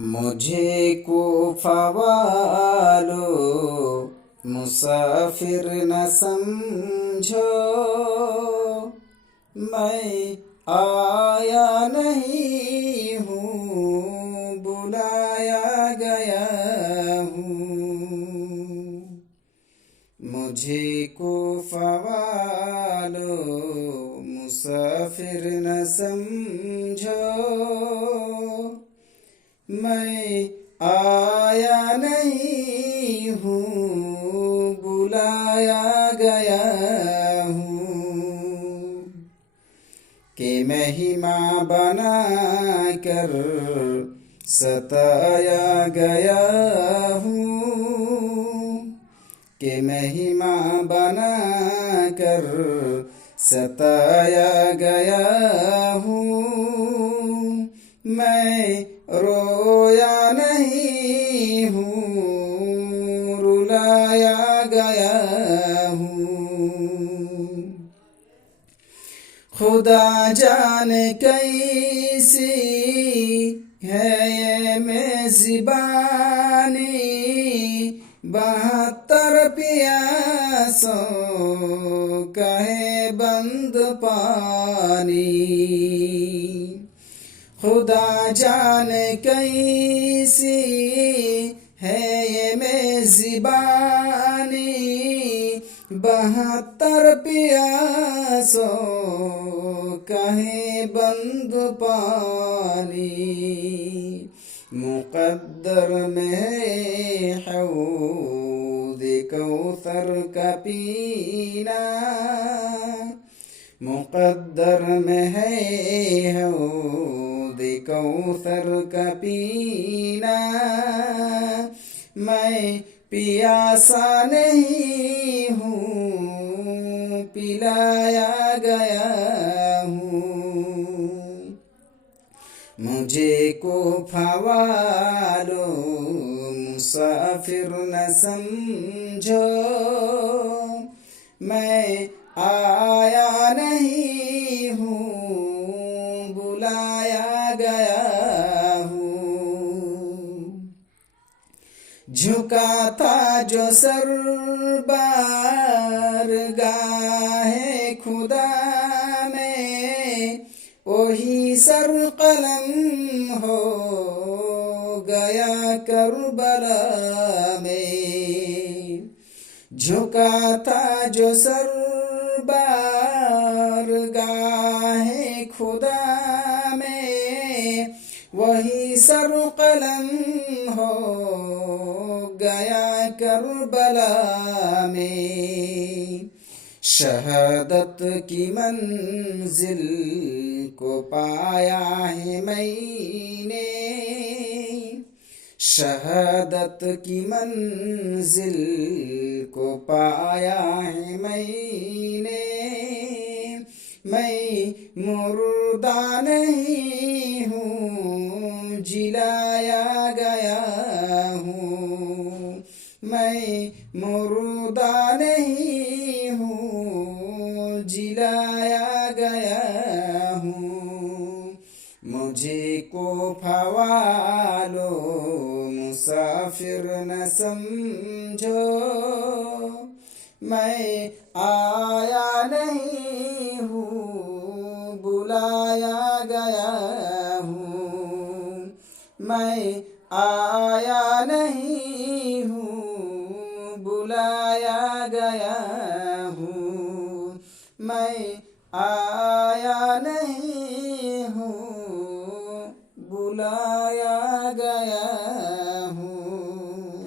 मुझे कोफा वालों मुसाफिर न समझो, मैं आया नहीं हूँ, बुलाया गया हूँ। मुझे कोफा वालों मुसाफिर न समझो, मैं आया नहीं हूँ, बुलाया गया हूँ। कि महिमा बना कर सताया गया हूँ, कि महिमा बना कर सताया गया हूँ। मैं रोया नहीं हूँ, रुलाया गया हूँ। खुदा जाने कैसी है ये मेज़बानी, 72 प्यासों का है बंद पानी। खुदा जाने कैसी है ये मेज़बानी, 72 प्यासों का है बंद पानी। मुक़द्दर में हौद कौसर का पीना, मुक़द्दर में है हौद कौसर का पीना। मैं पियासा नहीं हूँ, पिलाया गया हूँ। मुझे कोफा वालों मुसाफिर न समझो, मैं आया नहीं हूँ, बुलाया गया हूँ। झुका था जो सर बारगाहे खुदा में, वही सर कलम हो गया करबला में। झुका था जो सर बारगाहे खुदा में, वही सर कलम हो गया करबला में। शहादत की मंजिल को पाया है मैंने, शहादत की मंजिल को पाया है मैंने। मैं मुर्दा नहीं हूँ, जिलाया गया हूँ। मैं मुर्दा नहीं हूँ, जिलाया गया हूँ। मुझे कोफा वालों मुसाफिर न समझो, मैं आया नहीं हूँ, बुलाया गया हूँ। मैं आया नहीं हूँ, बुलाया गया हूँ। मैं आया नहीं हूँ, बुलाया